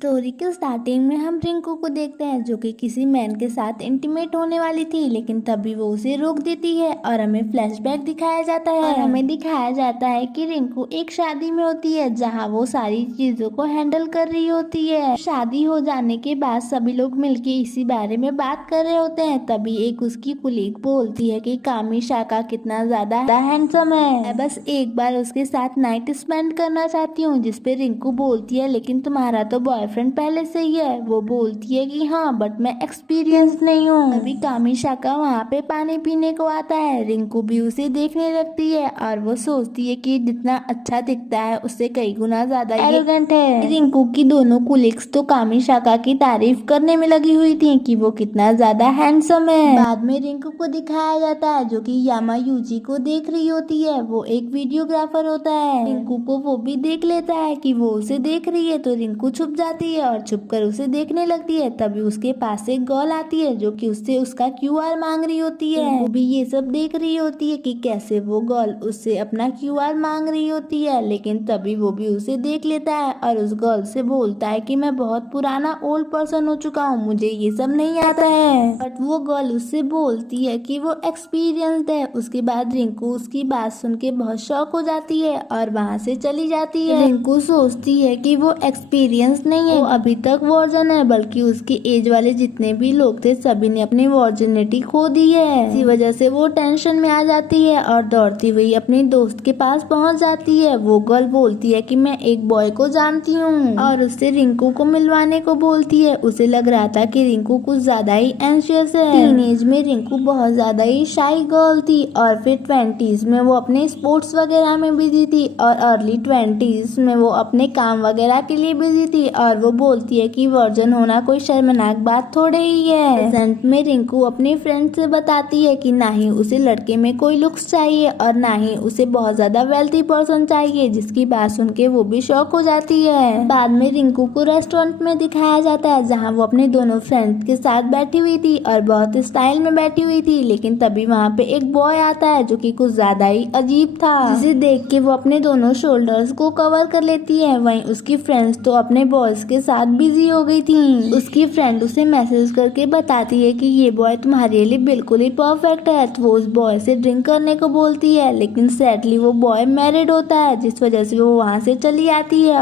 Story के starting में हम रिंकू को देखते हैं जो कि किसी मैन के साथ इंटीमेट होने वाली थी, लेकिन तभी वो उसे रोक देती है और हमें फ्लैशबैक दिखाया जाता है और हमें दिखाया जाता है कि रिंकू एक शादी में होती है जहां वो सारी चीजों को हैंडल कर रही होती है। शादी हो जाने के बाद सभी लोग मिलके इसी बारे में बात कर रहे होते हैं। तभी एक उसकी कुलीग बोलती है कि कामी शाका कितना ज्यादा हैंडसम है, मैं बस एक बार उसके साथ नाइट स्पेंड करना चाहती हूँ। जिसपे रिंकू बोलती है लेकिन तुम्हारा तो बॉयफ्रेंड पहले से ही है। वो बोलती है कि हाँ बट मैं एक्सपीरियंस नहीं हूँ। अभी कामी शाका वहाँ पे पानी पीने को आता है। रिंकू भी उसे देखने लगती है और वो सोचती है कि जितना अच्छा दिखता है उससे कई गुना ज्यादा एरोगेंट है। रिंकू की दोनों कुलीग्स तो कामी शाका की तारीफ करने में लगी हुई थी कि वो कितना ज्यादा हैंडसम है। बाद में रिंकू को दिखाया जाता है जो कि यामा यूजी को देख रही होती है। वो एक वीडियोग्राफर होता है। रिंकू को वो भी देख लेता है कि वो उसे देख रही है तो रिंकू छुप जाती है और छुप कर उसे देखने लगती है। तभी उसके पास एक गर्ल आती है जो कि उससे उसका क्यूआर मांग रही होती है। वो भी ये सब देख रही होती है कि कैसे वो गर्ल उससे अपना क्यूआर मांग रही होती है, लेकिन तभी वो भी उसे देख लेता है और उस गर्ल से बोलता है कि मैं बहुत पुराना ओल्ड पर्सन हो चुका हूँ, मुझे ये सब नहीं आता है। बट वो गर्ल उससे बोलती है कि वो एक्सपीरियंस्ड है। उसके बाद रिंकू उसकी बात सुन के बहुत शॉक हो जाती है और वहाँ से चली जाती है। रिंकू सोचती है कि वो एक्सपीरियंस नहीं है, वो अभी तक वर्जन है, बल्कि उसकी एज वाले जितने भी लोग थे सभी ने अपनी वर्जिनिटी खो दी है। इसी वजह से वो टेंशन में आ जाती है और दौड़ती हुई अपने दोस्त के पास पहुंच जाती है। वो गर्ल बोलती है कि मैं एक बॉय को जानती हूँ और उससे रिंकू को मिलवाने को बोलती है। उसे लग रहा था कि रिंकू कुछ ज्यादा ही एंशियस है। टीनेज में रिंकू बहुत ज्यादा ही शाई गर्ल थी और फिर 20s में वो अपने स्पोर्ट्स वगैरह में बिजी थी और अर्ली 20s में वो अपने काम वगैरह के लिए बिजी थी। और वो बोलती है कि वर्जन होना कोई शर्मनाक बात थोड़े ही है। प्रेजेंट में रिंकू अपनी फ्रेंड से बताती है कि ना ही उसे लड़के में कोई लुक्स चाहिए और ना ही उसे बहुत ज्यादा वेल्थी पर्सन चाहिए, जिसकी बात सुन के वो भी शॉक हो जाती है। बाद में रिंकू को रेस्टोरेंट में दिखाया जाता है जहाँ वो अपने दोनों फ्रेंड्स के साथ बैठी हुई थी और बहुत स्टाइल में बैठी हुई थी, लेकिन तभी वहाँ पे एक बॉय आता है जो कि कुछ ज्यादा ही अजीब था, जिसे देख के वो अपने दोनों शोल्डर्स को कवर कर लेती है। वहीं उसकी फ्रेंड्स तो अपने बॉयज के साथ बिजी हो गई थी। उसकी फ्रेंड उसे मैसेज करके बताती है कि ये बॉय तुम्हारे लिए बिल्कुल ही परफेक्ट है, तो वो उस बॉय से ड्रिंक करने को बोलती है, लेकिन सैडली वो बॉय मैरिड होता है, जिस वजह से वो वहाँ से चली आती है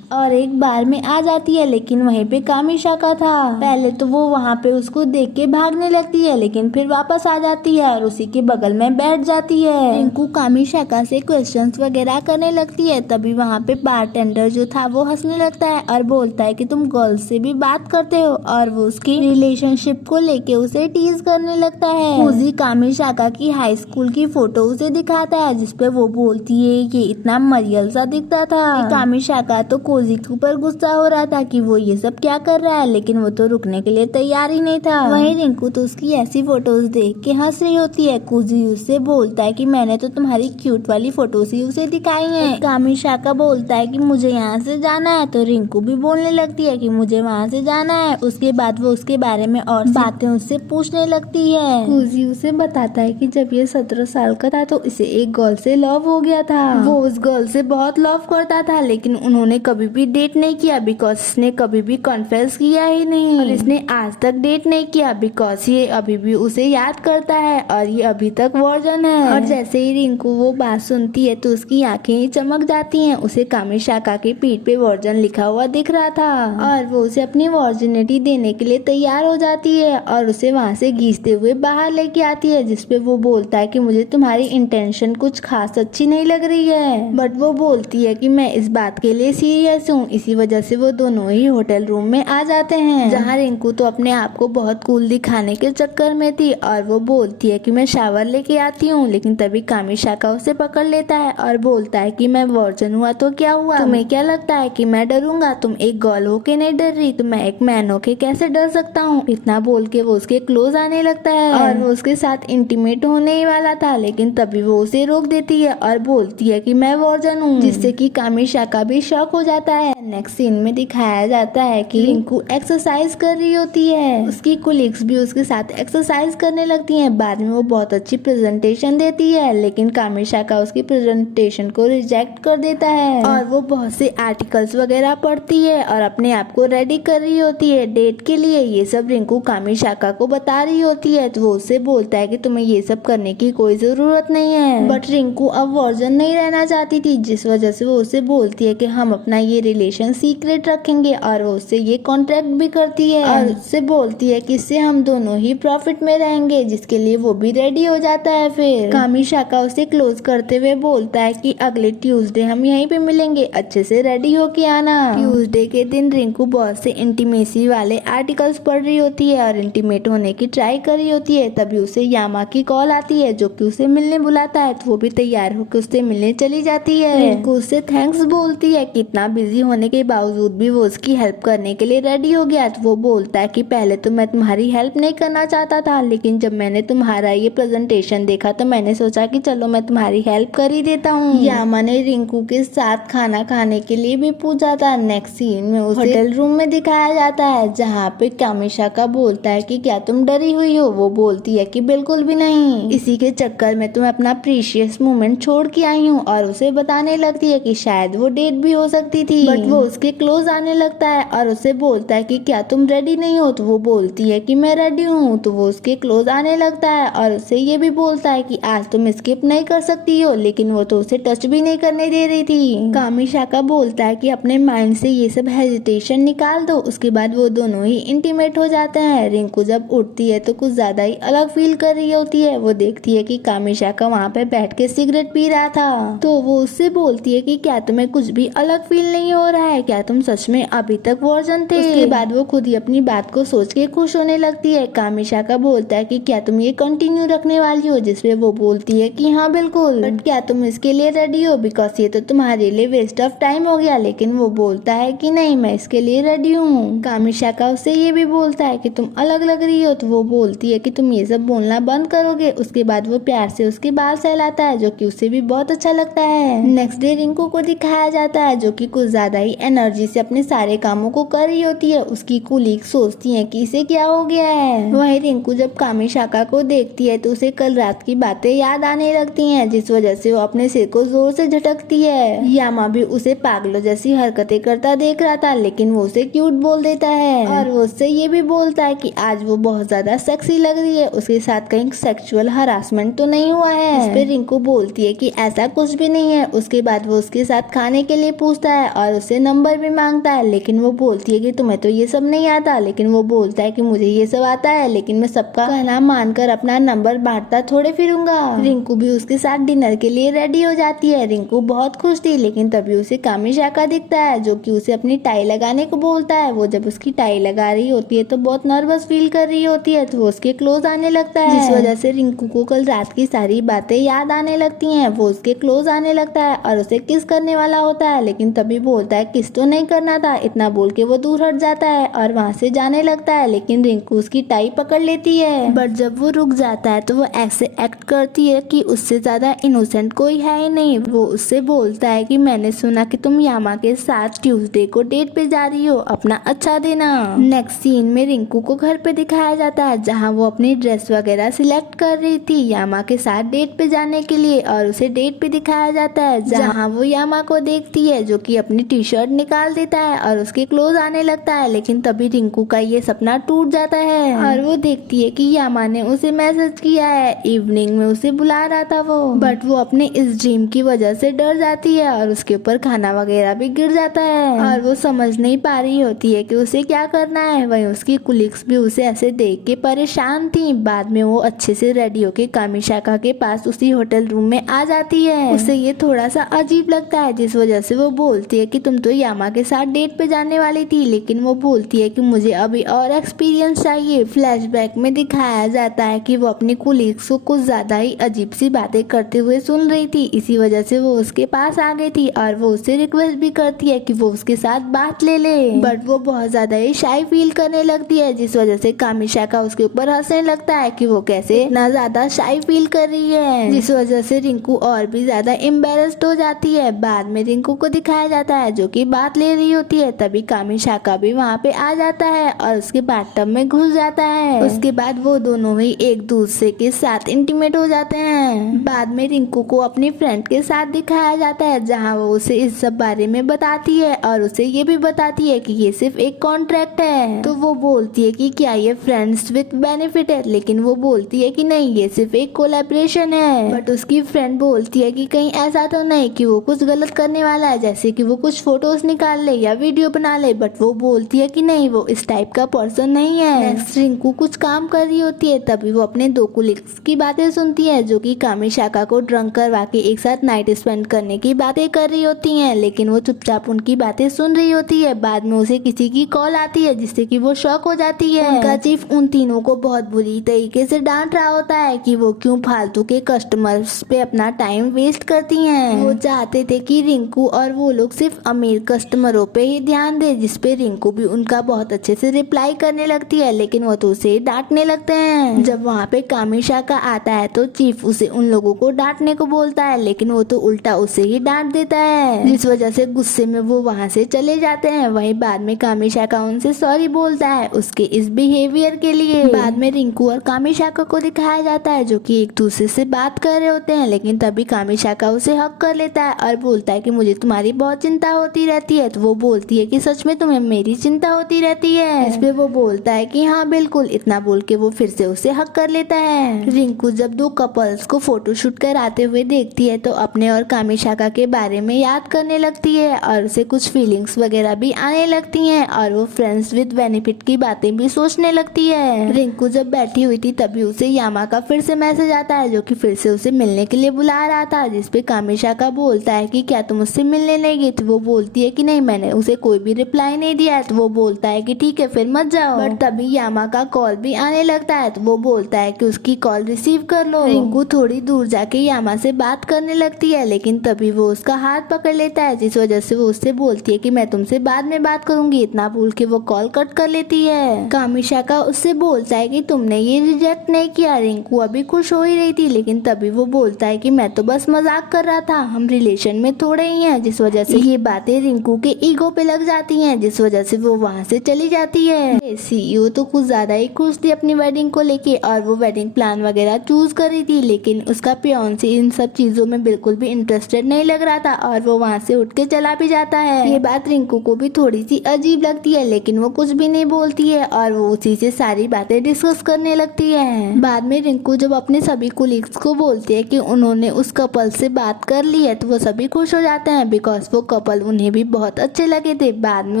और एक बार में आ जाती है। लेकिन वहीं पे कामी शाका था। पहले तो वो वहाँ पे उसको देख के भागने लगती है, लेकिन फिर वापस आ जाती है और उसी के बगल में बैठ जाती है। रिंकू कामी शाका से क्वेश्चंस वगैरह करने लगती है। तभी वहाँ पे बारटेंडर जो था वो हंसने लगता है और बोलता है कि तुम गर्ल्स से भी बात करते हो, और वो उसकी रिलेशनशिप को लेके उसे टीज करने लगता है। कोजी कामी शाका की हाई स्कूल की फोटो उसे दिखाता है, जिसपे वो बोलती है कि इतना मरियल सा दिखता था। कामी शाका तो कोजी के ऊपर गुस्सा हो रहा था कि वो ये सब क्या कर रहा है, लेकिन वो तो रुकने के लिए तैयार ही नहीं था। वहीं रिंकू तो उसकी ऐसी फोटोज देख के हंस रही होती है। कोजी उससे बोलता है कि मैंने तो तुम्हारी क्यूट वाली फोटोज ही उसे दिखाई हैं। कामी शाका बोलता है कि मुझे यहाँ से जाना है, तो रिंकू भी बोलने लगती है कि मुझे वहाँ से जाना है। उसके बाद वो उसके बारे में और बातें उससे पूछने लगती है। कोजी उसे बताता है कि जब ये 17 साल का था तो इसे एक गर्ल से लव हो गया था। वो उस गर्ल से बहुत लव करता था, लेकिन उन्होंने कभी भी डेट नहीं किया बिकॉज इसने कभी भी कॉन्फेस किया ही नहीं, और इसने आज तक डेट नहीं किया बिकॉज ये अभी भी उसे याद करता है और ये अभी तक वर्जन है। और जैसे ही रिंकू वो बात सुनती है तो उसकी आंखें ही चमक जाती हैं। उसे कामी शाका की पीठ पे वर्जन लिखा हुआ दिख रहा था और वो उसे अपनी वर्जिनिटी देने के लिए तैयार हो जाती है और उसे वहाँ से घींचते हुए बाहर लेके आती है, जिसपे वो बोलता है कि मुझे तुम्हारी इंटेंशन कुछ खास अच्छी नहीं लग रही है। बट वो बोलती है कि मैं इस बात के लिए सीरियस हूँ। इसी वजह से वो दोनों ही होटल रूम में आ जाते हैं, जहाँ रिंकू तो अपने आप को बहुत कूल दिखाने के चक्कर में थी और वो बोलती है कि मैं शावर लेके आती हूँ, लेकिन तभी कामी शाका उसे पकड़ लेता है और बोलता है कि मैं वर्जन हुआ तो क्या हुआ, तुम्हें क्या लगता है कि मैं डरूंगा? तुम एक गर्ल होके नहीं डर रही तो मैं एक मैन होके कैसे डर सकता हूँ? इतना बोल के वो उसके क्लोज आने लगता है और वो उसके साथ इंटीमेट होने ही वाला था, लेकिन तभी वो उसे रोक देती है और बोलती है कि मैं वर्जन हूँ, जिससे कि कामी शाका भी शॉक हो जाती जाता है। नेक्स्ट सीन में दिखाया जाता है कि रिंकू एक्सरसाइज कर रही होती है, उसकी कोलिग्स भी उसके साथ एक्सरसाइज करने लगती हैं। बाद में वो बहुत अच्छी प्रेजेंटेशन देती है, लेकिन कामिशाका उसकी प्रेजेंटेशन को रिजेक्ट कर देता है और वो बहुत से आर्टिकल्स वगैरह पढ़ती है और अपने आप को रेडी कर रही होती है डेट के लिए। ये सब रिंकू कामिशाका को बता रही होती है, तो वो उससे बोलता है कि तुम्हें ये सब करने की कोई जरूरत नहीं है। बट रिंकू अब वर्जन नहीं रहना चाहती थी, जिस वजह से वो उससे बोलती है कि हम अपना ये रिलेशन सीक्रेट रखेंगे और वो उससे ये कॉन्ट्रैक्ट भी करती है और उससे बोलती है कि इससे हम दोनों ही प्रॉफिट में रहेंगे, जिसके लिए वो भी रेडी हो जाता है। फिर कामिशाका उसे क्लोज करते हुए बोलता है कि अगले ट्यूसडे हम यहीं पे मिलेंगे, अच्छे से रेडी होके आना। ट्यूसडे के दिन रिंकू बहुत से इंटीमेसी वाले आर्टिकल्स पढ़ रही होती है और इंटीमेट होने की ट्राई कर रही होती है। तभी उसे यामा की कॉल आती है, जो कि उसे मिलने बुलाता है, तो वो भी तैयार होकर उससे मिलने चली जाती है। रिंकू उससे थैंक्स बोलती है कि इतना बिजी होने के बावजूद भी वो उसकी हेल्प करने के लिए रेडी हो गया। तो वो बोलता है कि पहले तो मैं तुम्हारी हेल्प नहीं करना चाहता था, लेकिन जब मैंने तुम्हारा ये प्रेजेंटेशन देखा तो मैंने सोचा कि चलो मैं तुम्हारी हेल्प कर ही देता हूँ। यामा ने रिंकू के साथ खाना खाने के लिए भी पूछा था। नेक्स्ट सीन में उसे होटल रूम में दिखाया जाता है, जहाँ पे कामिशाका बोलता है कि क्या तुम डरी हुई हो। वो बोलती है कि बिल्कुल भी नहीं, इसी के चक्कर में तुम अपना प्रीशियस मोमेंट छोड़ के आई हूँ। और उसे बताने लगती है कि शायद वो डेट भी हो सकती थी। बट वो उसके क्लोज आने लगता है और उसे बोलता है कि क्या तुम रेडी नहीं हो। तो वो बोलती है कि मैं रेडी हूँ। तो वो उसके क्लोज आने लगता है और उससे ये भी बोलता है कि आज तुम स्किप नहीं कर सकती हो, लेकिन वो तो उसे टच भी नहीं करने दे रही थी। कामिशाका बोलता है कि अपने माइंड से ये सब हेजिटेशन निकाल दो। उसके बाद वो दोनों ही इंटीमेट हो जाते हैं। रिंकू जब उठती है तो कुछ ज्यादा ही अलग फील कर रही होती है। वो देखती है कि कामिशाका वहाँ पे बैठ के सिगरेट पी रहा था, तो वो उससे बोलती है कि क्या तुम्हें कुछ भी अलग फील नहीं हो रहा है, क्या तुम सच में अभी तक वर्जन थे। उसके बाद वो खुद ही अपनी बात को सोच के खुश होने लगती है। कामिशाका बोलता है कि क्या तुम ये कंटिन्यू रखने वाली हो, जिसपे वो बोलती है कि हाँ बिल्कुल, बट क्या तुम इसके लिए रेडी हो, बिकॉज ये तो तुम्हारे लिए वेस्ट ऑफ टाइम हो गया। लेकिन वो बोलता है कि नहीं, मैं इसके लिए रेडी हूँ। कामिशाका उससे ये भी बोलता है कि तुम अलग लग रही हो। तो वो बोलती है कि तुम ये सब बोलना बंद करोगे। उसके बाद वो प्यार से उसके बाल सहलाता है, जो कि उसे भी बहुत अच्छा लगता है। नेक्स्ट डे रिंकू को दिखाया जाता है, जो कि कुछ ज्यादा ही एनर्जी से अपने सारे कामों को कर रही होती है। उसकी कुलीग सोचती है कि इसे क्या हो गया है। वहीं रिंकू जब कामिशाका को देखती है तो उसे कल रात की बातें याद आने लगती हैं, जिस वजह से वो अपने सिर को जोर से झटकती है। यामा भी उसे पागलों जैसी हरकतें करता देख रहा था, लेकिन वो उसे क्यूट बोल देता है और वो उससे ये भी बोलता है कि आज वो बहुत ज्यादा सेक्सी लग रही है, उसके साथ कहीं सेक्सुअल हरासमेंट तो नहीं हुआ है। इस पे रिंकू बोलती है कि ऐसा कुछ भी नहीं है। उसके बाद वो उसके साथ खाने के लिए पूछता है और उससे नंबर भी मांगता है, लेकिन वो बोलती है कि तुम्हें तो ये सब नहीं आता। लेकिन वो बोलता है कि मुझे ये सब आता है, लेकिन मैं सबका कहना मानकर अपना नंबर बांटता थोड़े फिरूंगा। रिंकू भी उसके साथ डिनर के लिए रेडी हो जाती है। रिंकू बहुत खुश थी, लेकिन तभी उसे कामिशाका दिखता है, जो कि उसे अपनी टाई लगाने को बोलता है। वो जब उसकी टाई लगा रही होती है तो बहुत नर्वस फील कर रही होती है, तो वो उसके क्लोज आने लगता है, जिस वजह से रिंकू को कल रात की सारी बातें याद आने लगती हैं। वो उसके क्लोज आने लगता है और उसे किस करने वाला होता है, लेकिन तभी बोलता है किस तो नहीं करना था। इतना बोल के वो दूर हट जाता है और वहाँ से जाने लगता है, लेकिन रिंकू उसकी टाई पकड़ लेती है। बट जब वो रुक जाता है तो वो ऐसे एक्ट करती है कि उससे ज्यादा इनोसेंट कोई है ही नहीं। वो उससे बोलता है कि मैंने सुना कि तुम यामा के साथ ट्यूसडे को डेट पे जा रही हो, अपना अच्छा देना। नेक्स्ट सीन में रिंकू को घर पे दिखाया जाता है, जहाँ वो अपनी ड्रेस वगैरह सिलेक्ट कर रही थी यामा के साथ डेट पे जाने के लिए। और उसे डेट पे दिखाया जाता है, जहाँ वो यामा को देखती है, जो कि अपनी टी शर्ट निकाल देता है और उसके क्लोज आने लगता है। लेकिन तभी रिंकू का ये सपना टूट जाता है और वो देखती है कि यामा ने उसे मैसेज किया है, इवनिंग में उसे बुला रहा था वो। बट वो अपने इस ड्रीम की वजह से डर जाती है और उसके ऊपर खाना वगैरह भी गिर जाता है और वो समझ नहीं पा रही होती है कि उसे क्या करना है। वहीं उसकी कुलीग्स भी उसे ऐसे देख के परेशान थी। बाद में वो अच्छे से रेडी होके कामिशाका के पास उसी होटल रूम में आ जाती है। उसे ये थोड़ा सा अजीब लगता है, जिस वजह से वो बोलती है कि तुम तो यामा के साथ डेट पे जाने वाली थी। लेकिन वो बोलती है कि मुझे अभी और एक्सपीरियंस चाहिए। फ्लैशबैक में दिखाया जाता है कि वो अपनी कुलीग्स को कुछ ज्यादा ही अजीब सी बातें करते हुए सुन रही थी, इसी वजह से वो उसके पास आ गई थी और वो उससे रिक्वेस्ट भी करती है कि वो उसके साथ बात ले ले। बट वो बहुत ज्यादा ही शाई फील करने लगती है, जिस वजह से कामिशाका उसके ऊपर हंसने लगता है कि वो कैसे इतना ज्यादा शाई फील कर रही है, जिस वजह से रिंकू और भी ज्यादा एम्बेरस्ड हो जाती है। बाद में रिंकू को दिखाया जाता रहता है जो कि बात ले रही होती है। तभी कामिशाका भी वहाँ पे आ जाता है और उसके बाथटब में घुस जाता है। उसके बाद वो दोनों ही एक दूसरे के साथ इंटीमेट हो जाते हैं। बाद में रिंकू को अपनी फ्रेंड के साथ दिखाया जाता है जहाँ वो उसे इस सब बारे में बताती है और उसे ये भी बताती है कि ये सिर्फ एक कॉन्ट्रैक्ट है। तो वो बोलती है कि क्या ये फ्रेंड्स विद बेनिफिट है, लेकिन वो बोलती है कि नहीं, ये सिर्फ एक कोलैबोरेशन है। बट उसकी फ्रेंड बोलती है कि कहीं ऐसा तो नहीं कि वो कुछ गलत करने वाला है, जैसे कि वो कुछ फोटोज निकाल ले या वीडियो बना ले। बट वो बोलती है कि नहीं, वो इस टाइप का पर्सन नहीं है। नेक्स्ट रिंकू कुछ काम कर रही होती है, तभी वो अपने दो कोलिग्स की बातें सुनती है जो कि कामिशाका को ड्रंक करवा के एक साथ नाइट स्पेंड करने की बातें कर रही होती हैं, लेकिन वो चुपचाप उनकी बातें सुन रही होती है। बाद में उसे किसी की कॉल आती है जिससे कि वो शॉक हो जाती है। उनका चीफ उन तीनों को बहुत बुरी तरीके से डांट रहा होता है कि वो क्यों फालतू के कस्टमर्स पे अपना टाइम वेस्ट करती हैं। वो चाहते थे कि रिंकू और वो लोग सिर्फ अमीर कस्टमरों पे ही ध्यान दे, जिसपे रिंकू भी उनका बहुत अच्छे से रिप्लाई करने लगती है, लेकिन वो तो उसे डांटने लगते हैं। जब वहाँ पे कामिशाका आता है तो चीफ उसे उन लोगों को डांटने को बोलता है, लेकिन वो तो उल्टा उसे ही डांट देता है, जिस वजह से गुस्से में वो वहाँ से चले जाते हैं। वहीं बाद में कामिशाका उनसे सॉरी बोलता है उसके इस बिहेवियर के लिए। बाद में रिंकू और कामिशाका को दिखाया जाता है जो कि एक दूसरे से बात कर रहे होते हैं, लेकिन तभी कामिशाका उसे हक कर लेता है और बोलता है कि मुझे तुम्हारी बहुत चिंता होती रहती है। तो वो बोलती है कि सच में तुम्हें मेरी चिंता होती रहती है। इस पे वो बोलता है कि हाँ बिल्कुल। इतना बोल के वो फिर से उसे हक कर लेता है। रिंकू जब दो कपल्स को फोटोशूट कराते हुए देखती है तो अपने और कामिशाका के बारे में याद करने लगती है और उसे कुछ फीलिंग्स वगैरह भी आने लगती हैं और वो फ्रेंड्स विद बेनिफिट की बातें भी सोचने लगती है। रिंकू जब बैठी हुई थी तभी उसे यामा का फिर से मैसेज आता है जो कि फिर से उसे मिलने के लिए बुला रहा था, जिसपे कामिशाका बोलता है कि क्या तुम उससे मिलने नहीं गई? तो वो बोलती है कि नहीं, मैंने उसे कोई भी रिप्लाई नहीं दिया है। तो वो बोलता है कि ठीक है फिर मत जाओ। बट तभी यामा का कॉल भी आने लगता है तो वो बोलता है कि उसकी कॉल रिसीव कर लो। रिंकू थोड़ी दूर जाके यामा से बात करने लगती है, लेकिन तभी वो उसका हाथ पकड़ लेता है, जिस वजह से वो उससे बोलती है कि मैं तुमसे बाद में बात करूंगी। इतना बोल के वो कॉल कट कर लेती है। कामिशाका उससे बोलता है कि तुमने ये रिजेक्ट नहीं किया। रिंकू अभी खुश हो ही रही थी, लेकिन तभी वो बोलता है कि मैं तो बस मजाक कर रहा था, हम रिलेशन में थोड़े ही हैं। जिस वजह से ये बातें रिंकू के ईगो पे लग जाती हैं, जिस वजह से वो वहाँ से चली जाती है। सीईओ तो कुछ ज्यादा ही खुश थी अपनी वेडिंग को लेके और वो वेडिंग प्लान वगैरह चूज कर रही थी, लेकिन उसका फियांसे इन सब चीजों में बिल्कुल भी इंटरेस्टेड नहीं लग रहा था और वो वहाँ से उठ के चला भी जाता है। ये बात रिंकू को भी थोड़ी सी अजीब लगती है, लेकिन वो कुछ भी नहीं बोलती है और वो उसी से सारी बातें डिस्कस करने लगती है। बाद में रिंकू जब अपने सभी कोलिग्स को बोलती है कि उन्होंने उस कपल से बात कर ली है तो वो सभी खुश हो जाते हैं, बिकॉज वो कपल उन्हें भी बहुत अच्छे लगे थे। बाद में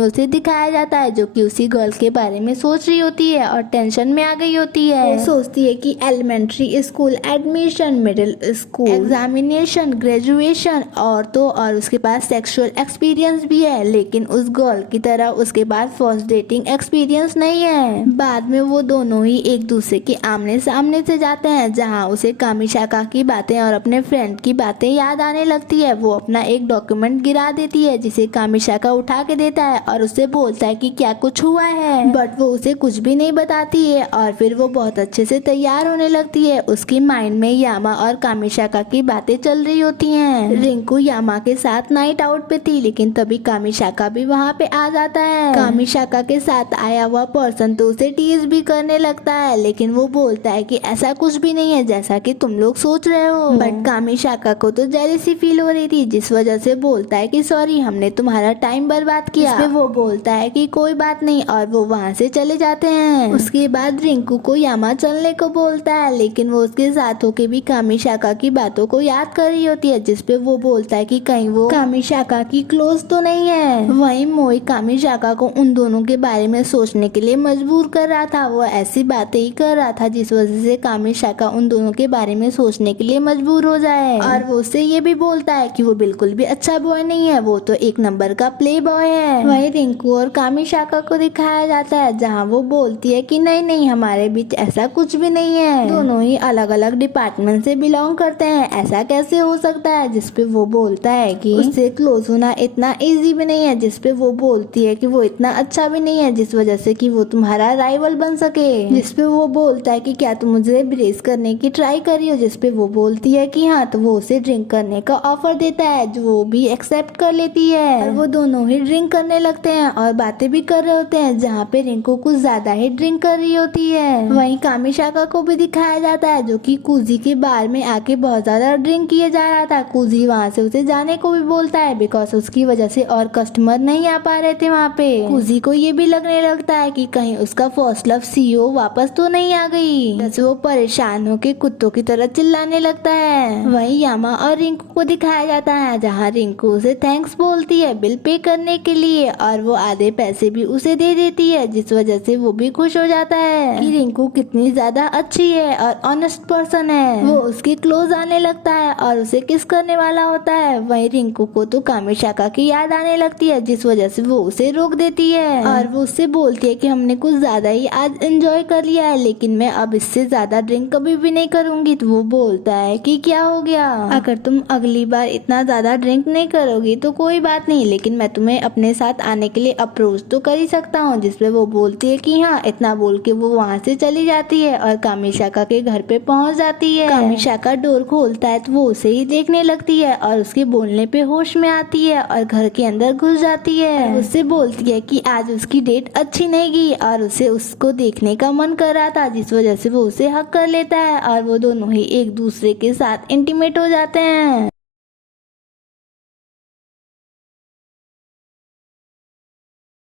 उसे दिखाया जाता है जो कि उसी गर्ल के बारे में सोच रही होती है और टेंशन में आ गई होती है। वो सोचती है कि elementary school admission, middle school examination, graduation और तो और उसके पास सेक्सुअल एक्सपीरियंस भी है, लेकिन उस गर्ल की तरह उसके पास फर्स्ट डेटिंग एक्सपीरियंस नहीं है। बाद में वो दोनों ही एक दूसरे के आमने सामने से जाते हैं, जहाँ उसे कामिशाका की बातें और अपने फ्रेंड की बातें याद आने लगती है। वो अपना एक डॉक्यूमेंट गिरा देती है जिसे कामिशाका उठा के देता है और उससे बोलता है कि क्या कुछ हुआ है, बट वो उसे कुछ भी नहीं बताती है और फिर वो बहुत अच्छे से तैयार होने लगती है। उसकी माइंड में यामा और कामिशाका की बातें चल रही होती हैं। रिंकू यामा के साथ नाइट आउट पे थी, लेकिन तभी कामिशाका भी वहाँ पे आ जाता है। कामिशाका के साथ आया हुआ पर्सन तो उसे टीज भी करने लगता है, लेकिन वो बोलता है कि ऐसा कुछ भी नहीं है जैसा कि तुम लोग सोच रहे हो। बट कामिशाका को तो जेलसी फील हो रही थी, जिस वजह से बोलता है कि सॉरी, हमने तुम्हारा टाइम बर्बाद किया। इसमें वो बोलता है कि कोई बात नहीं और वो वहाँ से चले जाते हैं। उसके बाद रिंकू को यामा चलने को बोलता है, लेकिन वो उसके साथ होके भी कामिशाका की बातों को याद कर रही होती है, जिसपे वो बोलता है कि कहीं वो कामिशाका की क्लोज तो नहीं है। वहीं मोई कामिशाका को उन दोनों के बारे में सोचने के लिए मजबूर कर रहा था। वो ऐसी बातें ही कर रहा था जिस वजह से कामिशाका उन दोनों के बारे में सोचने के लिए मजबूर हो जाए। और वो उससे ये भी बोलता है कि वो बिल्कुल भी अच्छा बॉय नहीं है, वो तो एक नंबर का प्ले बॉय है। वहीं रिंकू और कामिशाका को दिखाया जाता है, जहाँ वो बोलती है कि नहीं नहीं, हमारे बीच ऐसा कुछ भी नहीं है, दोनों ही अलग अलग डिपार्टमेंट से बिलोंग करते हैं, ऐसा कैसे हो सकता है। जिसपे वो बोलता है कि उससे क्लोज होना इतना इजी भी नहीं है, जिसपे वो बोलती है कि वो इतना अच्छा भी नहीं है जिस वजह से कि वो तुम्हारा राइवल बन सके। जिसपे वो बोलता है कि क्या तुम मुझे ब्रेस करने की ट्राई करी हो, जिसपे वो बोलती है कि हाँ, तो वो उसे ड्रिंक करने का ऑफर देता है जो वो भी एक्सेप्ट कर लेती है और वो दोनों ही ड्रिंक करने लगते हैं और बातें भी कर रहे होते हैं, जहाँ पे रिंकू कुछ ज्यादा ही ड्रिंक कर रही होती है। वहीं कामिशाका को भी दिखाया जाता है जो कि कुजी के बार में आके बहुत ज्यादा ड्रिंक किए जा रहा था। कुजी वहाँ से उसे जाने को भी बोलता है बिकॉज उसकी वजह से और कस्टमर नहीं आ पा रहे थे वहाँ पे। कुजी को ये भी लगने लगता है कि कहीं उसका फर्स्ट लव सीओ वापस तो नहीं आ गई। जैसे वो परेशान होकर कुत्तों की तरह चिल्लाने लगता है। वहीं यामा और रिंकू को दिखाया जाता है जहाँ रिंकू उसे थैंक्स बोलती है बिल पे करने के लिए और वो आधे पैसे भी उसे दे देती है, जिस वजह से वो भी खुश हो जाता है कि रिंकू कितनी ज्यादा अच्छी है और ऑनेस्ट पर्सन है। वो उसके क्लोज आने लगता है और उसे किस करने वाला होता है। वहीं रिंकू को तो कामिशाका की याद आने लगती है, जिस वजह से वो उसे रोक देती है और वो उससे बोलती है कि हमने कुछ ज्यादा ही आज एंजॉय कर लिया है, लेकिन मैं अब इससे ज्यादा ड्रिंक कभी भी नहीं करूंगी। तो वो बोलता है कि क्या हो गया, अगर तुम अगली बार इतना ज्यादा ड्रिंक नहीं करोगी तो कोई बात नहीं, लेकिन मैं तुम्हें अपने साथ आने के लिए अप्रोच तो कर ही सकता हूँ। जिसपे वो बोलती है कि हाँ। इतना बोल के वो वहाँ से चली जाती है और कामिशाका के घर पे पहुँच जाती है। कामिशाका डोर खोलता है तो वो उसे ही देखने लगती है और उसके बोलने पे होश में आती है और घर के अंदर घुस जाती है। उससे बोलती है कि आज उसकी डेट अच्छी नहीं गई और उसे उसको देखने का मन कर रहा था, जिस वजह से वो उसे हक कर लेता है और वो दोनों ही एक दूसरे के साथ इंटीमेट हो जाते हैं।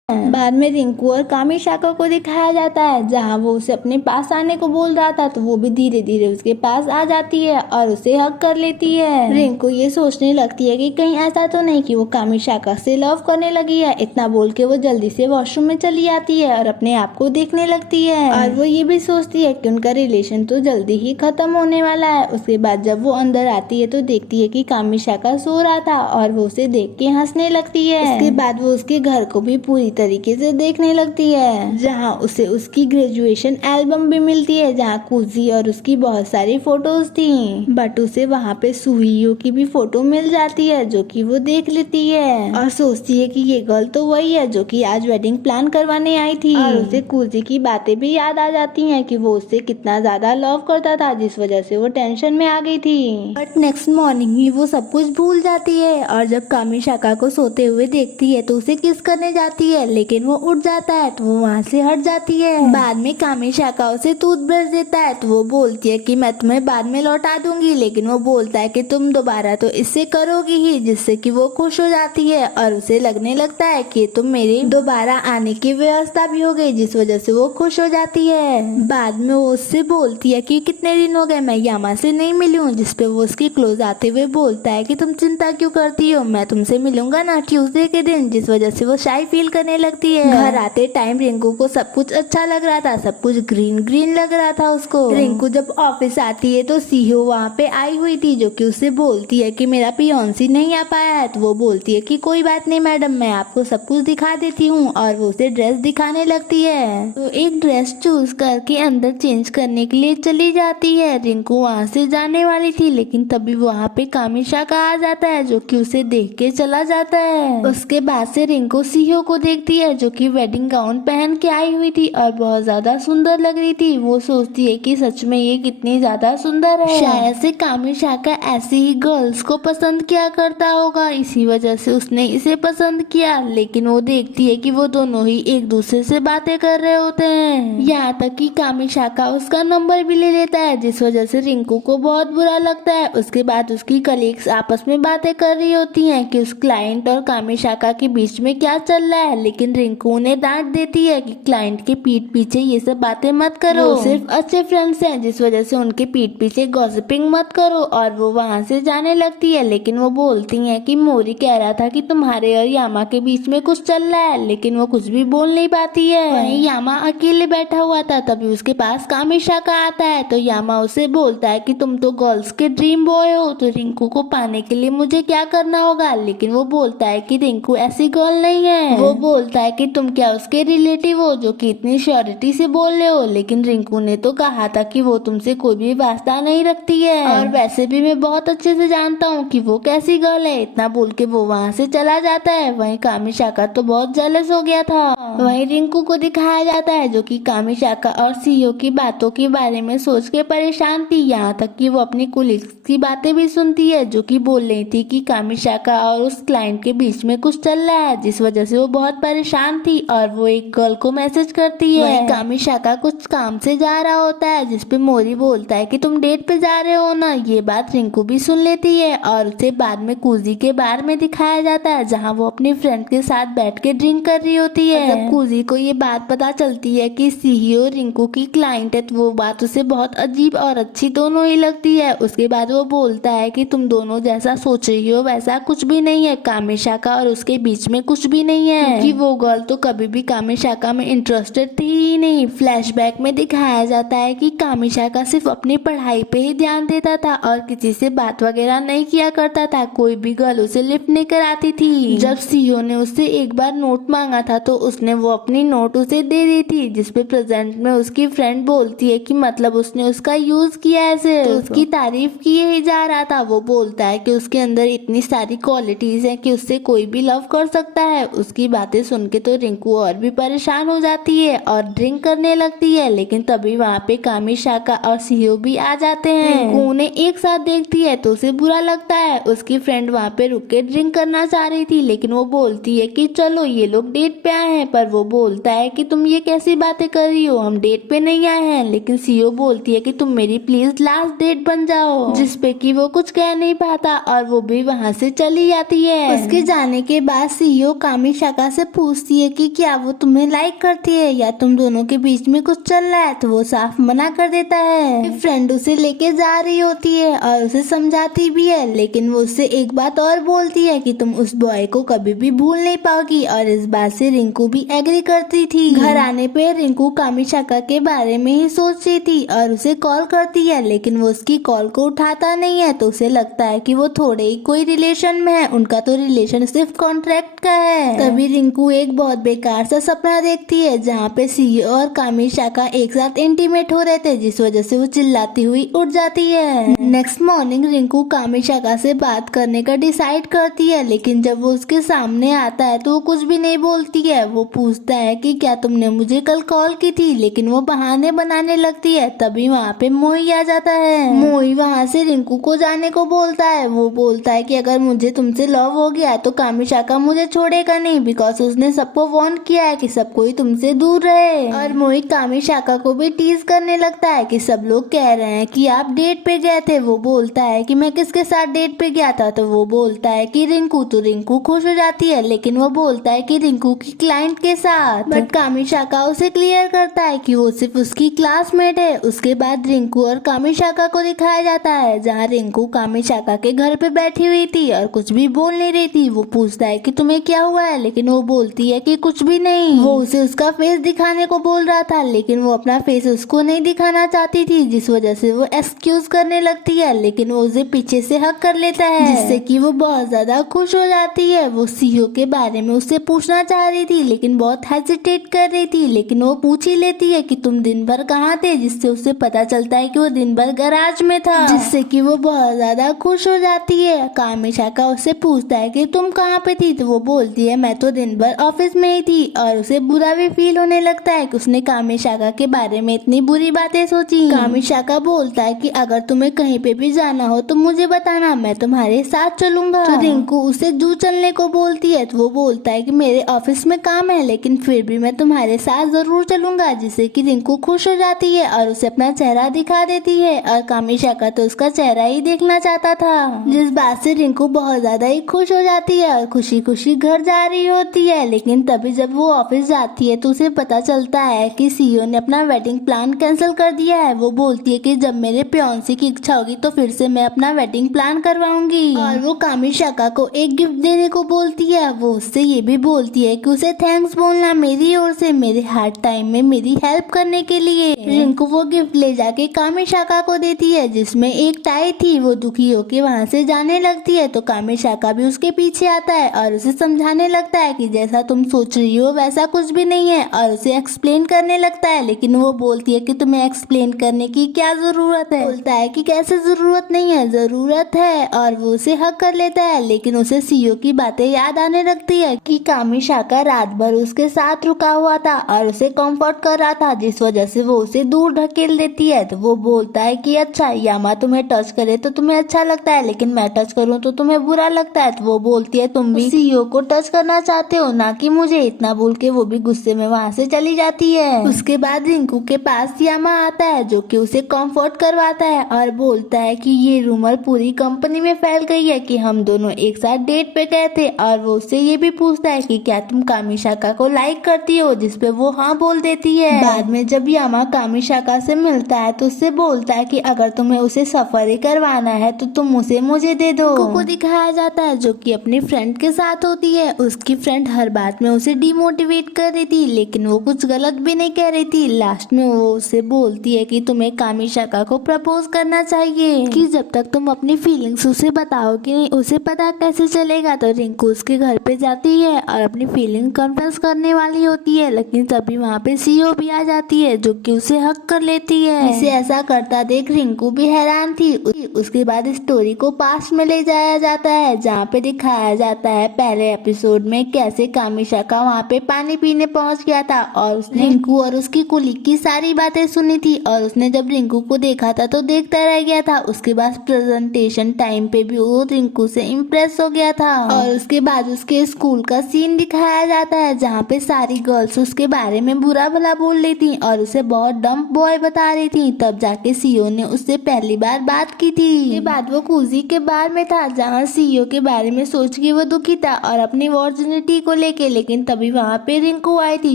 बाद में रिंकू और कामिशाका को दिखाया जाता है जहाँ वो उसे अपने पास आने को बोल रहा था, तो वो भी धीरे धीरे उसके पास आ जाती है और उसे हक कर लेती है। रिंकू ये सोचने लगती है कि कहीं ऐसा तो नहीं कि वो कामिशाका से लव करने लगी है। इतना बोल के वो जल्दी से वॉशरूम में चली जाती है और अपने आप को देखने लगती है और वो ये भी सोचती है कि उनका रिलेशन तो जल्दी ही खत्म होने वाला है। उसके बाद जब वो अंदर आती है तो देखती है कि कामिशाका सो रहा था और वो उसे देख के हंसने लगती है। उसके बाद वो उसके घर को भी पूरी तरीके से देखने लगती है, जहाँ उसे उसकी ग्रेजुएशन एल्बम भी मिलती है जहाँ कुजी और उसकी बहुत सारी फोटोज थी। बट उसे वहाँ पे सुहियो की भी फोटो मिल जाती है जो कि वो देख लेती है और सोचती है कि ये गर्ल तो वही है जो कि आज वेडिंग प्लान करवाने आई थी। और उसे कुजी की बातें भी याद आ जाती हैं कि वो उससे कितना ज्यादा लव करता था, जिस वजह से वो टेंशन में आ गई थी। बट नेक्स्ट मॉर्निंग ही वो सब कुछ भूल जाती है और जब कामिशाका को सोते हुए देखती है तो उसे किस करने जाती है, लेकिन वो उठ जाता है तो वो वहाँ से हट जाती है। बाद में कामिशाका उसे टूथब्रश देता है तो वो बोलती है कि मैं तुम्हें बाद में लौटा दूंगी, लेकिन वो बोलता है कि तुम दोबारा तो इससे करोगी ही, जिससे कि वो खुश हो जाती है और उसे लगने लगता है कि तुम मेरे दोबारा आने की व्यवस्था भी हो गई, जिस वजह से वो खुश हो जाती है। बाद में वो उससे बोलती है कि कितने दिन हो गए मैं यामा से नहीं मिली हूँ, जिसपे वो उसकी क्लोज आते हुए बोलता है कि तुम चिंता क्यों करती हो, मैं तुमसे मिलूंगा ना ट्यूसडे के दिन, जिस वजह से वो शाय फील करने लगती है। घर आते टाइम रिंकू को सब कुछ अच्छा लग रहा था, सब कुछ ग्रीन ग्रीन लग रहा था उसको। रिंकू जब ऑफिस आती है तो सीईओ वहाँ पे आई हुई थी जो कि उससे बोलती है कि मेरा पियोन्सी नहीं आ पाया है, तो वो बोलती है कि कोई बात नहीं मैडम, मैं आपको सब कुछ दिखा देती हूँ और वो उसे ड्रेस दिखाने लगती है। तो एक ड्रेस चूज करके अंदर चेंज करने के लिए चली जाती है। रिंकू वहाँ से जाने वाली थी, लेकिन तभी वहाँ पे कामिशाका आ जाता है जो कि उसे देख के चला जाता है। उसके बाद से रिंकू सीईओ को देखती है जो कि वेडिंग गाउन पहन के आई हुई थी और बहुत ज्यादा सुंदर लग रही थी। वो सोचती है कि सच में ये कितनी ज्यादा सुंदर है, शायद से कामिशाका ऐसे ही गर्ल्स को पसंद किया करता होगा, इसी वजह से उसने इसे पसंद किया। लेकिन वो देखती है कि वो दोनों ही एक दूसरे से बातें कर रहे होते हैं, यहाँ तक कि कामिशाका उसका नंबर भी ले लेता है, जिस वजह से रिंकू को बहुत बुरा लगता है। उसके बाद उसकी कलीग्स आपस में बातें कर रही होती हैं कि उस क्लाइंट और कामिशाका के बीच में क्या चल रहा है, लेकिन रिंकू उन्हें डांट देती है कि क्लाइंट के पीठ पीछे ये सब बातें मत करो, वो सिर्फ अच्छे फ्रेंड्स हैं, जिस वजह से उनके पीठ पीछे गॉसिपिंग मत करो। और वो वहाँ से जाने लगती है, लेकिन वो बोलती हैं कि मोरी कह रहा था कि तुम्हारे और यामा के बीच में कुछ चल रहा है, लेकिन वो कुछ भी बोल नहीं पाती है। वहीं यामा अकेले बैठा हुआ था, तभी उसके पास कामिशाका आता है तो यामा उसे बोलता है कि तुम तो गर्ल्स के ड्रीम बॉय हो, तो रिंकू को पाने के लिए मुझे क्या करना होगा। लेकिन वो बोलता है कि रिंकू ऐसी गर्ल नहीं है। वो बोलता है कि तुम क्या उसके रिलेटिव हो जो कि इतनी श्योरिटी से बोल रहे हो, लेकिन रिंकू ने तो कहा था कि वो तुमसे कोई भी वास्ता नहीं रखती है और वैसे भी मैं बहुत अच्छे से जानता हूँ कि वो कैसी गर्ल है। इतना बोल के वो वहाँ से चला जाता है। वहीं कामिशाका तो बहुत जेलस हो गया था। वहीं रिंकू को दिखाया जाता है जो कि कामिशाका और सीईओ की बातों के बारे में सोच के परेशान थी, यहाँ तक कि वो अपनी कुलीग्स की बातें भी सुनती है जो कि बोल रही थी कि कामिशाका और उस क्लाइंट के बीच में कुछ चल रहा है, जिस वजह से वो बहुत परेशान थी और वो एक गर्ल को मैसेज करती है। वहीं कामिशाका कुछ काम से जा रहा होता है जिसपे मोरी बोलता है कि तुम डेट पे जा रहे हो ना। ये बात रिंकू भी सुन लेती है और उसे बाद में कूजी के बार में दिखाया जाता है जहाँ वो अपनी फ्रेंड के साथ बैठ के ड्रिंक कर रही होती है। जब कूजी को ये बात पता चलती है कि सीईओ रिंकू की क्लाइंट है तो वो बात उसे बहुत अजीब और अच्छी दोनों ही लगती है। उसके बाद वो बोलता है कि तुम दोनों जैसा सोच रही हो वैसा कुछ भी नहीं है, कामिशाका और उसके बीच में कुछ भी नहीं है, क्योंकि वो गर्ल तो कभी भी कामिशाका में इंटरेस्टेड थी ही नहीं। फ्लैशबैक में दिखाया जाता है कि कामिशाका सिर्फ अपनी पढ़ाई पे ही ध्यान देता था और किसी से बात वगैरह नहीं किया करता था। कोई भी गर्ल उसे लिफ्ट नहीं कराती थी। जब सीईओ ने उससे एक बार नोट मांगा था तो उसने वो अपनी नोट उसे दे दी थी, जिसपे प्रेजेंट में उसकी फ्रेंड बोलती है कि मतलब उसने उसका यूज किया है तो उसकी तारीफ किए ही जा रहा था। वो बोलता है कि उसके अंदर इतनी सारी क्वालिटीज हैं कि उससे कोई भी लव कर सकता है। उसकी बातें सुन के तो रिंकू और भी परेशान हो जाती है और ड्रिंक करने लगती है, लेकिन तभी वहाँ पे कामिशाका और सीईओ भी आ जाते हैं। रिंकू उन्हें एक साथ देखती है तो उसे बुरा लगता है। उसकी फ्रेंड वहाँ पे रुक के ड्रिंक करना चाह रही थी, लेकिन वो बोलती है कि चलो ये लोग डेट पे आए हैं, पर वो बोलता है कि तुम ये कैसी बातें कर रही हो, हम डेट पे नहीं आए हैं। लेकिन सीईओ बोलती है कि तुम मेरी प्लीज लास्ट डेट बन जाओ, जिसपे कि वो कुछ कह नहीं पाता और वो भी वहाँ से चली जाती है। उसके जाने के बाद सीईओ कामिशाका से पूछती है कि क्या वो तुम्हें लाइक करती है या तुम दोनों के बीच में कुछ चल रहा है, तो वो साफ मना कर देता है। फ्रेंड उसे लेके जा रही होती है और उसे समझाती भी है, लेकिन वो उससे एक बात और बोलती है कि तुम उस बॉय को कभी भी भूल नहीं पाओगी, और इस बात से रिंकू भी एग्री करती थी। घर आने पे रिंकू कामिशाका के बारे में ही सोच रही थी और उसे कॉल करती है, लेकिन वो उसकी कॉल को उठाता नहीं है तो उसे लगता है कि वो थोड़े ही कोई रिलेशन में है, उनका तो रिलेशन सिर्फ कॉन्ट्रैक्ट का है। तभी रिंकू एक बहुत बेकार सा सपना देखती है जहाँ पे सीईओ और कामिशाका एक साथ इंटीमेट हो रहे थे, जिस वजह से वो चिल्लाती हुई उठ जाती है। नेक्स्ट मॉर्निंग रिंकू कामिशाका से बात करने का डिसाइड करती है, लेकिन जब वो उसके सामने आता है तो वो कुछ भी नहीं बोलती है। वो पूछता है कि क्या तुमने मुझे कल कॉल की थी, लेकिन वो बहाने बनाने लगती है। तभी वहाँ पे मोई आ जाता है। मोई वहाँ से रिंकू को जाने को बोलता है। वो बोलता है कि अगर मुझे तुमसे लव हो गया तो कामिशाका मुझे छोड़ेगा नहीं, बिकॉज उसने सबको वार्न किया है कि सब कोई तुमसे दूर रहे। और मोई कामिशाका को भी टीज करने लगता है कि सब लोग कह रहे हैं कि आप डेट पे गए थे। वो बोलता है कि मैं किसके साथ डेट पे गया था, तो वो बोलता है कि रिंकू। तो रिंकू खुश हो जाती है, लेकिन वो बोलता है कि रिंकू की क्लाइंट के साथ। बट कामिशाका उसे क्लियर करता है कि वो सिर्फ उसकी क्लासमेट है। उसके बाद रिंकू और कामिशाका को दिखाया जाता है जहाँ रिंकू कामिशाका के घर पे बैठी हुई थी और कुछ भी बोल नहीं रही थी। वो पूछता है कि तुम्हें क्या हुआ है, लेकिन वो बोलती है कि कुछ भी नहीं। वो उसे उसका फेस दिखाने को बोल रहा था, लेकिन वो अपना फेस उसको नहीं दिखाना चाहती थी, जिस वजह से वो एक्सक्यूज करने लगती है, लेकिन वो उसे पीछे से हक कर लेता है, जिससे कि वो बहुत ज्यादा खुश हो जाती है। वो सीईओ के बारे में उससे पूछना चाह रही थी, लेकिन बहुत हेजिटेट कर रही थी, लेकिन वो पूछ ही लेती है कि तुम दिन भर कहाँ थे, जिससे उसे पता चलता है कि वो दिन भर गैराज में था, जिससे कि वो बहुत ज्यादा खुश हो जाती है। कामिशाका उससे पूछता है कि तुम कहाँ पे थी, तो वो बोलती है मैं तो दिन भर ऑफिस में ही थी, और उसे बुरा भी फील होने लगता है कि उसने कामिशाका के बारे में इतनी बुरी बातें सोची। कामिशाका बोलता है कि अगर तुम्हें कहीं पे भी जाना हो तो मुझे बताना, मैं तुम्हारे साथ चलूंगा। तो रिंकू उसे जू चलने को बोलती है, तो वो बोलता है कि मेरे ऑफिस में काम है, लेकिन फिर भी मैं तुम्हारे साथ जरूर चलूंगा, जिससे कि रिंकू खुश हो जाती है और उसे अपना चेहरा दिखा देती है। और कामिशाका तो उसका चेहरा ही देखना चाहता था, जिस बात से रिंकू बहुत ज्यादा ही खुश हो जाती है और खुशी खुशी घर जा रही होती है। लेकिन तभी जब वो ऑफिस जाती है तो उसे पता चलता है कि सीईओ ने अपना वेडिंग प्लान कैंसिल कर दिया है। वो बोलती है कि जब मेरे फियांसे की इच्छा होगी तो फिर से मैं अपना वेडिंग प्लान करवाऊंगी। और वो कामिशाका को एक गिफ्ट देने को बोलती है। वो उससे ये भी बोलती है कि उसे थैंक्स बोलना मेरी ओर से मेरे हार्ड टाइम में मेरी हेल्प करने के लिए। रिंकू वो गिफ्ट ले जाके कामिशाका को देती है जिसमें एक टाई थी। वो दुखी होके वहाँ से जाने लगती है तो कामिशाका भी उसके पीछे आता है और उसे समझाने लगता है कि जैसा तुम सोच रही हो वैसा कुछ भी नहीं है और उसे एक्सप्लेन करने लगता है। लेकिन वो बोलती है कि तुम्हें एक्सप्लेन करने की क्या जरूरत है। बोलता है कि कैसे जरूरत नहीं है, जरूरत है। और वो उसे हक कर लेता है। लेकिन उसे सीईओ की बातें याद आने लगती है कि कामिशाका रात भर उसके साथ रुका हुआ था और उसे कंफर्ट कर रहा था, जिस वजह से वो उसे दूर ढकेल देती है। तो वो बोलता है कि अच्छा यामा तुम्हें टच करे तो तुम्हें अच्छा लगता है लेकिन मैं टच करूँ तो तुम्हें बुरा लगता है। तो वो बोलती है तुम भी सीईओ को टच करना चाहते हो ना कि मुझे। इतना बोल के वो भी गुस्से में वहाँ से चली जाती है। उसके बाद रिंकू के पास यामा आता है जो कि उसे कंफर्ट करवाता है और बोलता है कि ये रूमर पूरी कंपनी में फैल गई है कि हम दोनों एक साथ डेट पे गए थे। और वो उससे ये भी पूछता है कि क्या तुम कामिशाका को लाइक करती हो, जिसपे वो हाँ बोल देती है। बाद में जब यामा कामिशाका से मिलता है तो उससे बोलता है कि अगर तुम्हें उसे सफर ही करवाना है तो तुम उसे मुझे दे दो। को दिखाया जाता है जो कि अपनी फ्रेंड के साथ होती है। उसकी फ्रेंड हर बात में उसे डिमोटिवेट कर रही थी लेकिन वो कुछ गलत भी नहीं कह रही थी। लास्ट में वो उसे बोलती है कि तुम्हें कामिशाका को प्रपोज करना चाहिए कि जब तक तुम अपनी फीलिंग्स उसे बताओगी नहीं उसे पता कैसे चलेगा। तो रिंकू उसके घर पे जाती है और अपनी फीलिंग कन्फेस करने वाली होती है लेकिन तभी वहाँ पे सीईओ भी आ जाती है जो कि उसे हक कर लेती है। इसे ऐसा करता देख रिंकू भी हैरान थी। उसके बाद स्टोरी को पास्ट में ले जाया जाता है जहाँ पे दिखाया जाता है पहले एपिसोड में कैसे कामिशाका वहाँ पे पानी पीने पहुँच गया था और उसने रिंकू और उसकी कुलीग की सारी बातें सुनी थी और उसने जब रिंकू को देखा था तो देखता रह गया था। उसके बाद प्रेजेंटेशन टाइम पे भी वो रिंकू से इम्प्रेस हो गया था। और उसके बाद उसके स्कूल का सीन दिखाया जाता है जहाँ पे सारी गर्ल्स उसके बारे में बुरा भला बोल रही थी और उसे बहुत डम्प बॉय बता रही थी। तब जाके सीईओ ने उससे पहली बार बात की थी। ये बात वो कूजी के बार में था जहाँ सीईओ के बारे में सोच के वो दुखी था और अपनी वर्जिनिटी को लेके। लेकिन तभी वहाँ पे रिंकू आई थी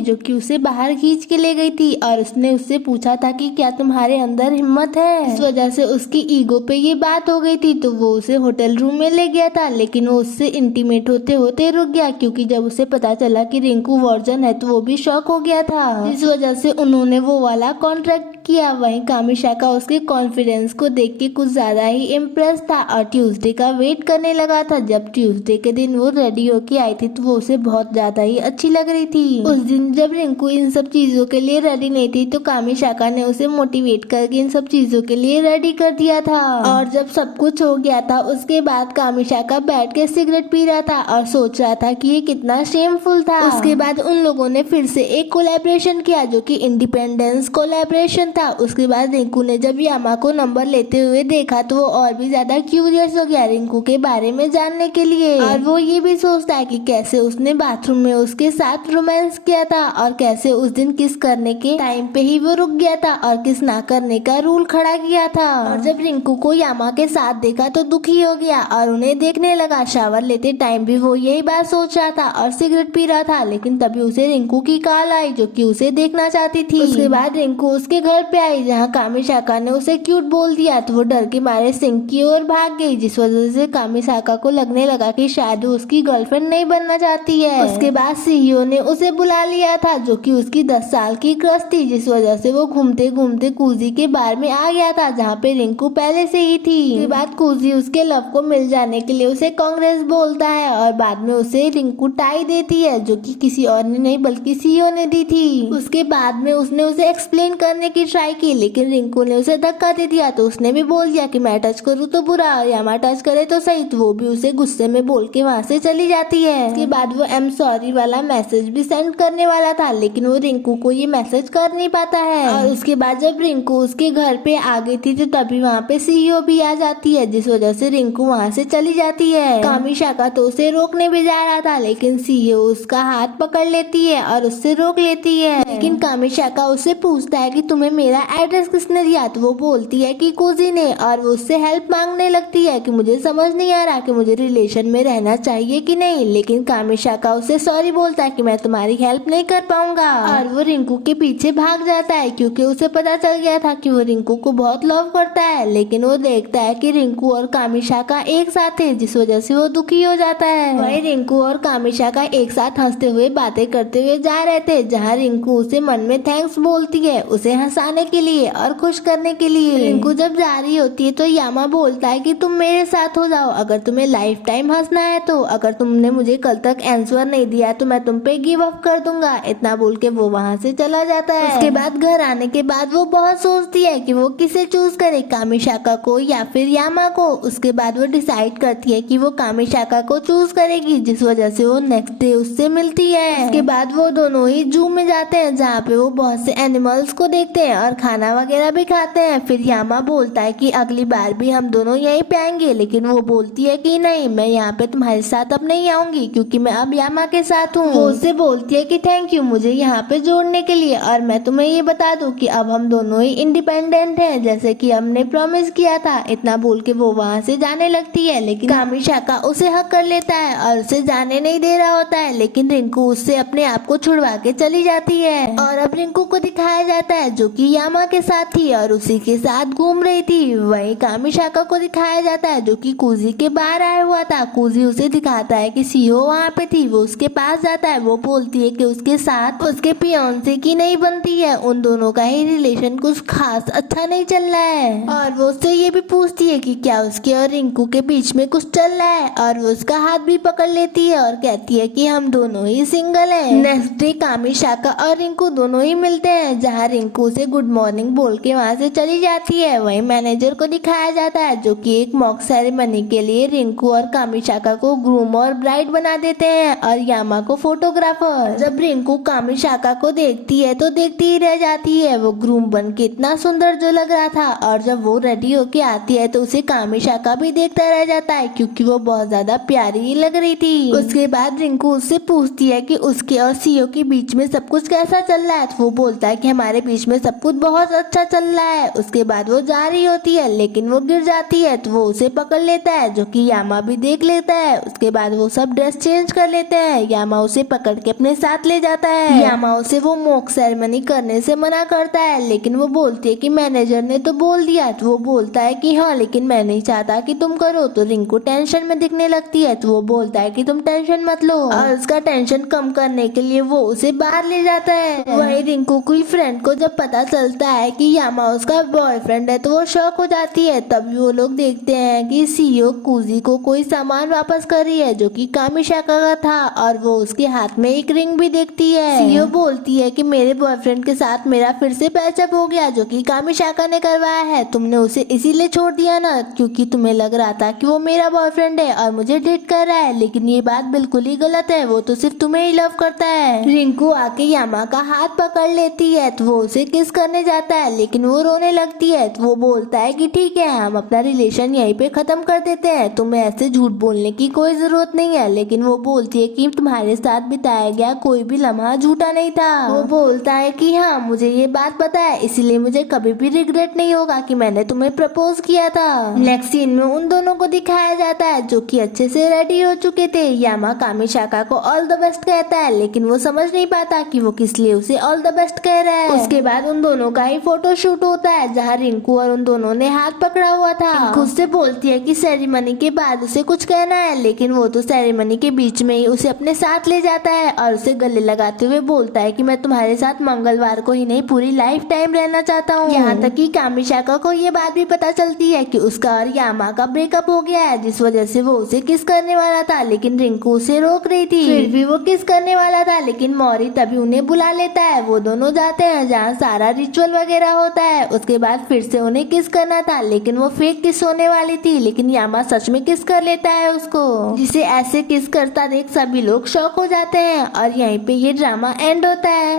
जो कि उसे बाहर खींच के ले गई थी और उसने उससे पूछा था कि क्या तुम्हारे अंदर हिम्मत है। इस वजह से उसकी ईगो पे ये बात हो गई थी तो वो उसे होटल रूम में ले गया था लेकिन वो उससे इंटीमेट होते होते रुक गया क्योंकि जब उसे पता चला कि रिंकू वर्जन है तो वो भी शॉक हो गया था। इस वजह से उन्होंने वो वाला कॉन्ट्रैक्ट किया। वहीं कामिशाका उसके कॉन्फिडेंस को देख के कुछ ज्यादा ही इम्प्रेस था और ट्यूसडे का वेट करने लगा था। जब ट्यूसडे के दिन वो रेडी होके आई थी तो वो उसे बहुत ज्यादा ही अच्छी लग रही थी। उस दिन जब रिंकू इन सब चीजों के लिए रेडी नहीं थी तो कामिशाका ने उसे मोटिवेट करके इन सब चीजों के लिए रेडी कर दिया था। और जब सब कुछ हो गया था उसके बाद कामिशाका बैठ के सिगरेट पी रहा था और सोच रहा था कि ये कितना शेमफुल था। उसके बाद उन लोगों ने फिर से एक कोलैबोरेशन किया जो कि इंडिपेंडेंस कोलैबोरेशन था। उसके बाद रिंकू ने जब यामा को नंबर लेते हुए देखा तो वो और भी ज्यादा क्यूरियस हो गया रिंकू के बारे में जानने के लिए। और वो ये भी सोचता है कि कैसे उसने बाथरूम में उसके साथ रोमांस किया था और कैसे उस दिन किस करने के टाइम पे ही वो रुक गया था और किस ना करने का रूल खड़ा किया था। और जब रिंकू को यामा के साथ देखा तो दुखी हो गया और उन्हें देखने लगा। शावर लेते टाइम भी वो यही बात सोच रहा था और सिगरेट पी रहा था लेकिन तभी उसे रिंकू की कॉल आई जो कि उसे देखना चाहती थी। उसके बाद रिंकू उसके घर पे आई जहाँ कामिशाका ने उसे क्यूट बोल दिया तो वो डर के मारे सिंक की ओर भाग गई, जिस वजह से कामिशाका को लगने लगा कि शायद वो उसकी गर्लफ्रेंड नहीं बनना चाहती है। उसके बाद सीईओ ने उसे बुला लिया था जो कि उसकी 10 साल की क्रश थी, जिस वजह से वो घूमते घूमते कूजी के बार में आ गया था जहाँ पे रिंकू पहले से ही थी। उसके बाद कूजी उसके लव को मिल जाने के लिए उसे कांग्रेस बोलता है और बाद में उसे रिंकू टाई देती है जो कि किसी और ने नहीं बल्कि सीईओ ने दी थी। उसके बाद में उसने उसे एक्सप्लेन करने की ट्राई की लेकिन रिंकू ने उसे धक्का दे दिया तो उसने भी बोल दिया कि मैं टच करूँ तो बुरा और यामा टच करे तो सही। तो वो भी उसे गुस्से में बोल के वहाँ से चली जाती है। उसके बाद वो एम सॉरी वाला मैसेज भी सेंड करने वाला था लेकिन वो रिंकू को ये मैसेज कर नहीं पाता है। और उसके बाद जब रिंकू उसके घर पे आ गई थी तो तभी वहाँ पे सीईओ भी आ जाती है, जिस वजह से रिंकू वहाँ से चली जाती है। कामिशाका तो उसे रोकने भी जा रहा था लेकिन सीईओ उसका हाथ पकड़ लेती है और उससे रोक लेती है। लेकिन कामिशाका उससे पूछता है कि तुम्हें मेरा एड्रेस किसने दिया, तो वो बोलती है कि कोजी ने, और वो उससे हेल्प मांगने लगती है कि मुझे समझ नहीं आ रहा कि मुझे रिलेशन में रहना चाहिए कि नहीं, लेकिन कामिशाका उसे सॉरी बोलता है कि मैं तुम्हारी हेल्प नहीं कर पाऊंगा, और वो रिंकू के पीछे भाग जाता है क्योंकि उसे पता चल गया था कि वो रिंकू को बहुत लव करता है। लेकिन वो देखता है कि रिंकू और कामिशाका एक साथ है, जिस वजह से वो दुखी हो जाता है। वही रिंकू और कामिशाका एक साथ हंसते हुए बातें करते हुए जा रहे थे, जहाँ रिंकू उसे मन में थैंक्स बोलती है, उसे हंसाने के लिए और खुश करने के लिए। रिंकू जब जा रही होती है तो यामा बोलता है कि तुम मेरे साथ हो जाओ, अगर तुम्हें लाइफ टाइम हंसना है तो, अगर तुमने मुझे कल तक आंसर नहीं दिया तो मैं तुम पे गिव अप कर दूंगा। इतना बोल के वो वहाँ से चला जाता है। उसके बाद घर आने के बाद वो बहुत सोचती है कि वो किसे चूज करे, कामिशाका को या फिर यामा को। उसके बाद वो डिसाइड करती है कि वो कामिशाका को चूज करेगी, जिस वजह से वो नेक्स्ट डे उससे मिलती है। उसके बाद वो दोनों ही जू में जाते हैं, जहाँ पे वो बहुत से एनिमल्स को देखते हैं और खाना वगैरह भी खाते हैं। फिर यामा बोलता है कि अगली बार भी हम दोनों यहीं पे आएंगे, लेकिन वो बोलती है कि नहीं, मैं यहाँ पे तुम्हारे साथ अब नहीं आऊंगी क्योंकि मैं अब यामा के साथ हूँ। वो उससे बोलती है कि थैंक यू मुझे यहाँ पे जोड़ने के लिए, और मैं तुम्हें ये बता दूं कि अब हम दोनों ही इंडिपेंडेंट हैं, जैसे कि हमने प्रॉमिस किया था। इतना बोल के वो वहाँ से जाने लगती है, लेकिन कामिशाका उसे हक कर लेता है और उसे जाने नहीं दे रहा होता है। लेकिन रिंकू उससे अपने आप को छुड़वा के चली जाती है, और अब रिंकू को दिखाया जाता है जो कि यामा के साथ थी और उसी के साथ घूम रही थी। वहीं कामिशाका को दिखाया जाता है जो कि कुजी के बाहर आया हुआ था। कुजी उसे दिखाता है कि सीओ वहाँ पे थी। वो उसके पास जाता है, वो बोलती है कि उसके साथ उसके फियांसे की नहीं बनती है, उन दोनों का ही रिलेशन कुछ खास अच्छा नहीं चल रहा है। और वो उससे ये भी पूछती है कि क्या उसके और रिंकू के बीच में कुछ चल रहा है, और वो उसका हाथ भी पकड़ लेती है और कहती है कि हम दोनों ही सिंगल हैं। नेक्स्ट डे कामिशाका और रिंकू दोनों ही मिलते हैं, जहाँ रिंकू उसे गुड मॉर्निंग बोल के वहाँ से चली जाती है। वहीं मैनेजर को दिखाया जाता है जो कि एक मॉक सेरेमनी के लिए रिंकू और कामिशाका को ग्रूम और ब्राइड बना देते हैं, और यामा को फोटोग्राफर। जब रिंकू कामिशाका को देखती है तो देखती ही रह जाती है, वो ग्रूम बन के इतना सुंदर जो लग रहा था। और जब वो रेडी होके आती है तो उसे कामिशाका भी देखता रह जाता है क्योंकि वो बहुत ज्यादा प्यारी लग रही थी। उसके बाद रिंकू उससे पूछती है कि उसके और सीओ के बीच में सब कुछ कैसा चल रहा है, तो वो बोलता है कि हमारे बीच में सब कुछ बहुत अच्छा चल रहा है। उसके बाद वो जा रही होती है, लेकिन वो गिर जाती है तो वो उसे पकड़ लेता है, जो कि यामा भी देख लेता है। उसके बाद वो सब ड्रेस चेंज कर लेते हैं। यामा उसे पकड़ के अपने साथ ले जाता है। यामा उसे वो मॉक सेरेमनी करने से मना करता है, लेकिन वो बोलती है कि मैनेजर ने तो बोल दिया। तो वो बोलता है कि हाँ, लेकिन मैं नहीं चाहता कि तुम करो। तो रिंकू टेंशन में दिखने लगती है, तो वो बोलता है कि तुम टेंशन मत लो, और उसका टेंशन कम करने के लिए वो उसे बाहर ले जाता है। वही रिंकू की फ्रेंड को जब पता चलता है कि यामा उसका बॉयफ्रेंड है तो वो शॉक हो जाती है। तभी वो लोग देखते हैं कि सीओ कुजी को कोई सामान वापस कर रही है जो कि कामिशाका का था, और वो उसके हाथ में एक रिंग भी देखती है। सीओ बोलती है कि मेरे बॉयफ्रेंड के साथ मेरा फिर से पैचअप हो गया जो कि कामिशाका ने करवाया है। तुमने उसे इसीलिए छोड़ दिया ना क्योंकि तुम्हें लग रहा था कि वो मेरा बॉयफ्रेंड है और मुझे डेट कर रहा है, लेकिन ये बात बिल्कुल ही गलत है, वो तो सिर्फ तुम्हें ही लव करता है। रिंकू आके यामा का हाथ पकड़ लेती है तो वो उसे किस करने जाता है, लेकिन वो रोने लगती है। तो वो बोलता है कि ठीक है, हम अपना रिलेशन यहीं पे खत्म कर देते हैं, तुम्हें ऐसे झूठ बोलने की कोई जरूरत नहीं है। लेकिन वो बोलती है कि तुम्हारे साथ बिताया गया कोई भी लम्हा झूठा नहीं था। वो बोलता है कि हाँ, मुझे ये बात पता है, इसलिए मुझे कभी भी रिग्रेट नहीं होगा कि मैंने तुम्हें प्रपोज किया था। नेक्स्ट सीन में उन दोनों को दिखाया जाता है जो कि अच्छे से रेडी हो चुके थे। यामा कामिशाका को ऑल द बेस्ट कहता है, लेकिन वो समझ नहीं पाता कि वो किस लिए उसे ऑल द बेस्ट कह रहा है। उसके बाद उन दोनों का ही फोटो शूट होता है, जहाँ रिंकू और उन दोनों ने हाथ पकड़ा हुआ था। खुद से बोलती है कि सेरेमनी के बाद उसे कुछ कहना है, लेकिन वो तो सेरेमनी के बीच में ही उसे अपने साथ ले जाता है और उसे गले लगाते हुए बोलता है कि मैं तुम्हारे साथ मंगलवार को ही नहीं पूरी लाइफ टाइम रहना चाहता हूँ। यहाँ तक कि कामिशाका को ये बात भी पता चलती है कि उसका और यामा का ब्रेकअप हो गया है, जिस वजह से वो उसे किस करने वाला था, लेकिन रिंकू उसे रोक रही थी। फिर भी वो किस करने वाला था, लेकिन मौरी तभी उन्हें बुला लेता है। वो दोनों जाते हैं जहाँ सारा रिचुअल वगैरह होता है। उसके बाद फिर से उन्हें किस करना था, लेकिन वो फेक किस होने वाली थी, लेकिन यामा सच में किस कर लेता है उसको, जिसे ऐसे किस करता देख सभी लोग शॉक हो जाते हैं। और यहीं पे ये ड्रामा एंड होता है।